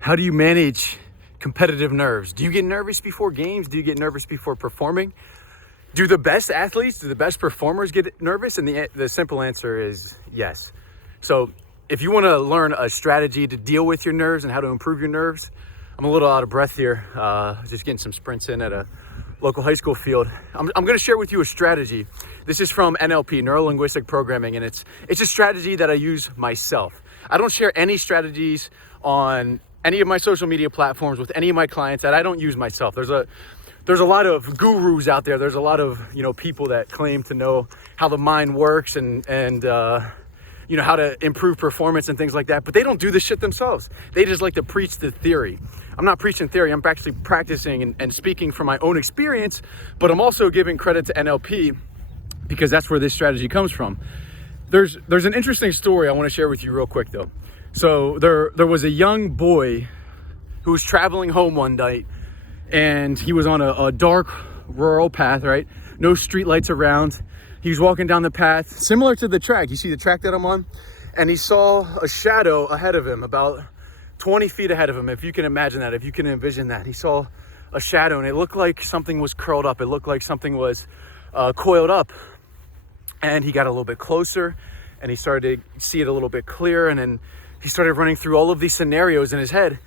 How do you manage competitive nerves? Do you get nervous before games? Do you get nervous before performing? Do the best athletes, do the best performers get nervous? And the simple answer is yes. So if you want to learn a strategy to deal with your nerves and how to improve your nerves, I'm a little out of breath here, just getting some sprints in at a local high school field. I'm going to share with you a strategy. This is from NLP, Neuro-Linguistic Programming, and it's a strategy that I use myself. I don't share any strategies on any of my social media platforms with any of my clients that I don't use myself. There's a lot of gurus out there. There's a lot of, people that claim to know how the mind works and how to improve performance and things like that, but they don't do this shit themselves. They just like to preach the theory. I'm not preaching theory. I'm actually practicing and speaking from my own experience, but I'm also giving credit to NLP because that's where this strategy comes from. There's an interesting story I want to share with you real quick though. So there was a young boy who was traveling home one night, and he was on a dark rural path, right? No street lights around. He was walking down the path, similar to the track. You see the track that I'm on? And he saw a shadow ahead of him, about 20 feet ahead of him. If you can imagine that, if you can envision that. He saw a shadow, and it looked like something was curled up. It looked like something was coiled up. And he got a little bit closer, and he started to see it a little bit clearer. And then he started running through all of these scenarios in his head.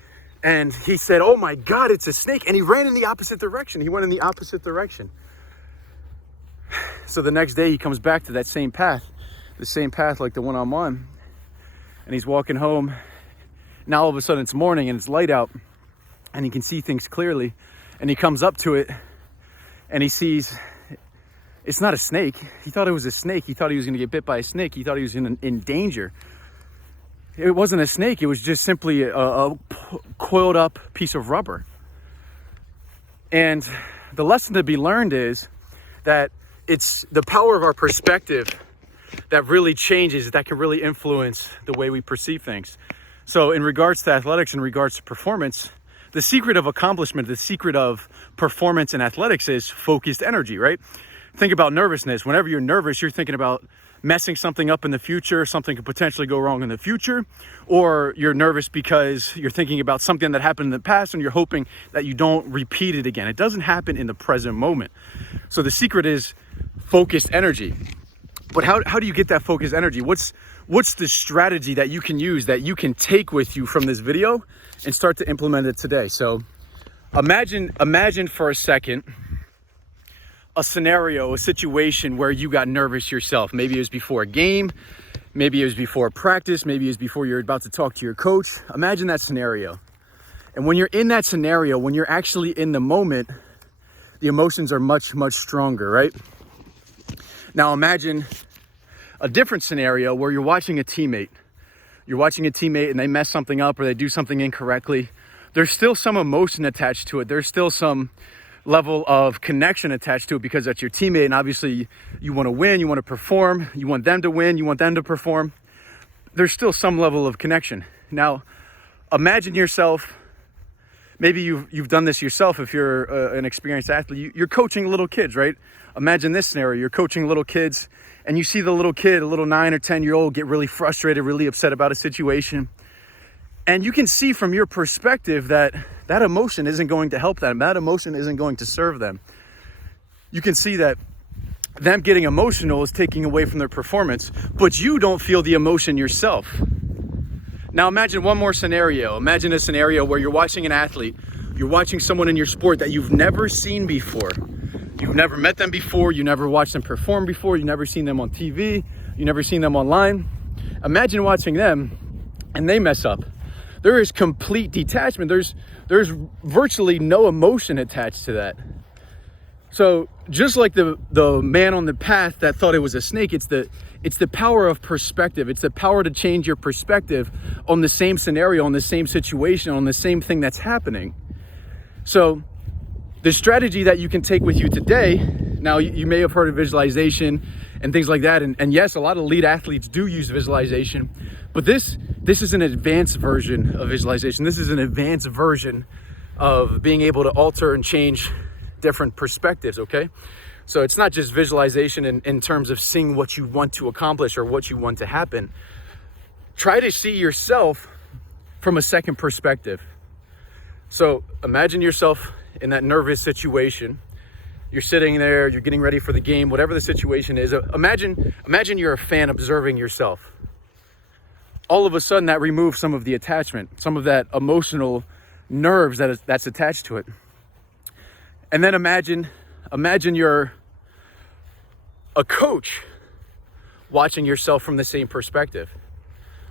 And he said, "Oh my God, it's a snake." And he ran in the opposite direction. He went in the opposite direction. So the next day he comes back to that same path like the one I'm on. And he's walking home. Now all of a sudden it's morning and it's light out and he can see things clearly. And he comes up to it and he sees it's not a snake. He thought it was a snake. He thought he was going to get bit by a snake. He thought he was in danger. It wasn't a snake. It was just simply a coiled up piece of rubber. And the lesson to be learned is that it's the power of our perspective that really changes, that can really influence the way we perceive things. So in regards to athletics, in regards to performance, the secret of accomplishment, the secret of performance in athletics is focused energy, right? Think about nervousness. Whenever you're nervous, you're thinking about messing something up in the future, something could potentially go wrong in the future, or you're nervous because you're thinking about something that happened in the past and you're hoping that you don't repeat it again. It doesn't happen in the present moment. So the secret is focused energy. But how do you get that focused energy? What's the strategy that you can use, that you can take with you from this video and start to implement it today? So imagine for a second a scenario, a situation where you got nervous yourself. Maybe it was before a game, maybe it was before practice, maybe it was before you're about to talk to your coach. Imagine that scenario. And when you're in that scenario, when you're actually in the moment, the emotions are much, much stronger, right? Now imagine a different scenario where you're watching a teammate. You're watching a teammate and they mess something up or they do something incorrectly. There's still some emotion attached to it. There's still some level of connection attached to it because that's your teammate, and obviously you want to win, you want to perform, you want them to win, you want them to perform. There's still some level of connection. Now imagine yourself, maybe you've done this yourself if you're an experienced athlete. You're coaching little kids, right? Imagine this scenario. You're coaching little kids and you see the little kid, a little 9 or 10-year-old, get really frustrated, really upset about a situation. And you can see from your perspective that emotion isn't going to help them. That emotion isn't going to serve them. You can see that them getting emotional is taking away from their performance, but you don't feel the emotion yourself. Now imagine one more scenario. Imagine a scenario where you're watching an athlete. You're watching someone in your sport that you've never seen before. You've never met them before. You never watched them perform before. You've never seen them on TV. You've never seen them online. Imagine watching them and they mess up. There is complete detachment. There's virtually no emotion attached to that. So just like the man on the path that thought it was a snake, it's the power of perspective. It's the power to change your perspective on the same scenario, on the same situation, on the same thing that's happening. So the strategy that you can take with you today, now you may have heard of visualization and things like that. And yes, a lot of elite athletes do use visualization, but this is an advanced version of visualization. This is an advanced version of being able to alter and change different perspectives, okay? So it's not just visualization in terms of seeing what you want to accomplish or what you want to happen. Try to see yourself from a second perspective. So imagine yourself in that nervous situation. You're sitting there, you're getting ready for the game, whatever the situation is. Imagine you're a fan observing yourself. All of a sudden that removes some of the attachment, some of that emotional nerves that's attached to it. And then imagine you're a coach watching yourself from the same perspective,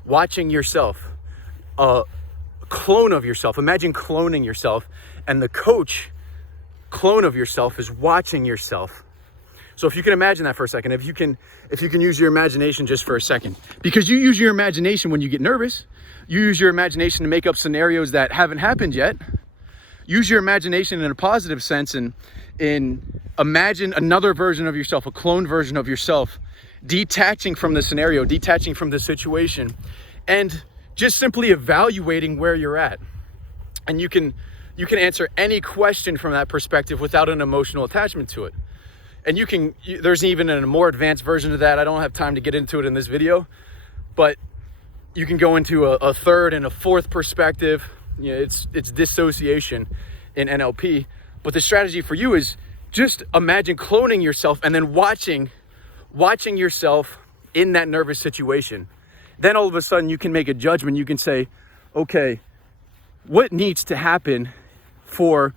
watching yourself, a clone of yourself. Imagine cloning yourself, and the coach clone of yourself is watching yourself. So if you can imagine that for a second, if you can use your imagination just for a second, because you use your imagination when you get nervous, you use your imagination to make up scenarios that haven't happened yet. Use your imagination in a positive sense and imagine another version of yourself, a clone version of yourself, detaching from the scenario, detaching from the situation, and just simply evaluating where you're at. And you can answer any question from that perspective without an emotional attachment to it. And there's even a more advanced version of that. I don't have time to get into it in this video, but you can go into a third and a fourth perspective. It's dissociation in NLP. But the strategy for you is just imagine cloning yourself and then watching yourself in that nervous situation. Then all of a sudden you can make a judgment. You can say, okay, what needs to happen for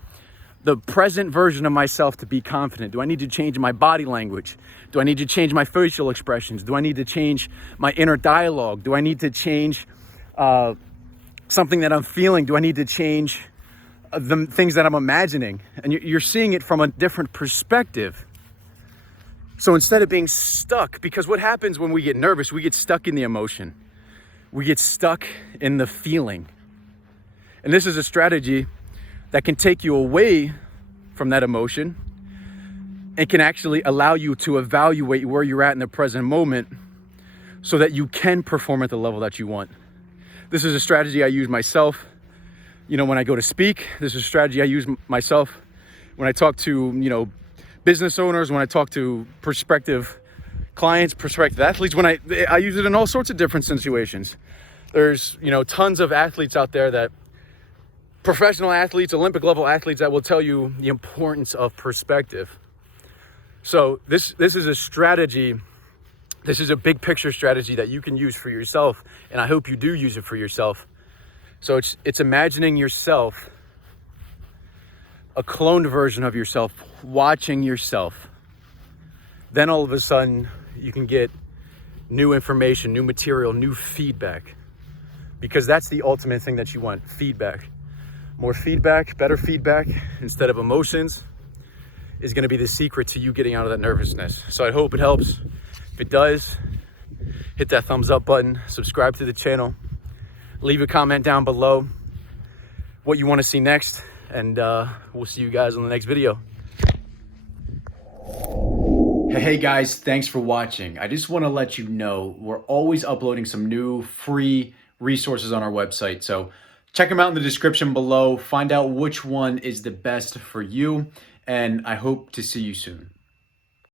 the present version of myself to be confident? Do I need to change my body language? Do I need to change my facial expressions? Do I need to change my inner dialogue? Do I need to change something that I'm feeling? Do I need to change the things that I'm imagining? And you're seeing it from a different perspective. So instead of being stuck, because what happens when we get nervous, we get stuck in the emotion. We get stuck in the feeling. And this is a strategy that can take you away from that emotion and can actually allow you to evaluate where you're at in the present moment so that you can perform at the level that you want. This is a strategy I use myself, when I go to speak. This is a strategy I use myself when I talk to, business owners, when I talk to prospective clients, prospective athletes, when I use it in all sorts of different situations. There's, tons of athletes out there, professional athletes, Olympic level athletes, that will tell you the importance of perspective. So this is a strategy. This is a big picture strategy that you can use for yourself. And I hope you do use it for yourself. So it's imagining yourself, a cloned version of yourself, watching yourself. Then all of a sudden you can get new information, new material, new feedback, because that's the ultimate thing that you want: feedback. More feedback, better feedback instead of emotions is going to be the secret to you getting out of that nervousness. So I hope it helps. If it does, hit that thumbs up button, subscribe to the channel, leave a comment down below what you want to see next, and we'll see you guys on the next video. Hey guys, thanks for watching. I just want to let you know we're always uploading some new free resources on our website. So check them out in the description below. Find out which one is the best for you, and I hope to see you soon.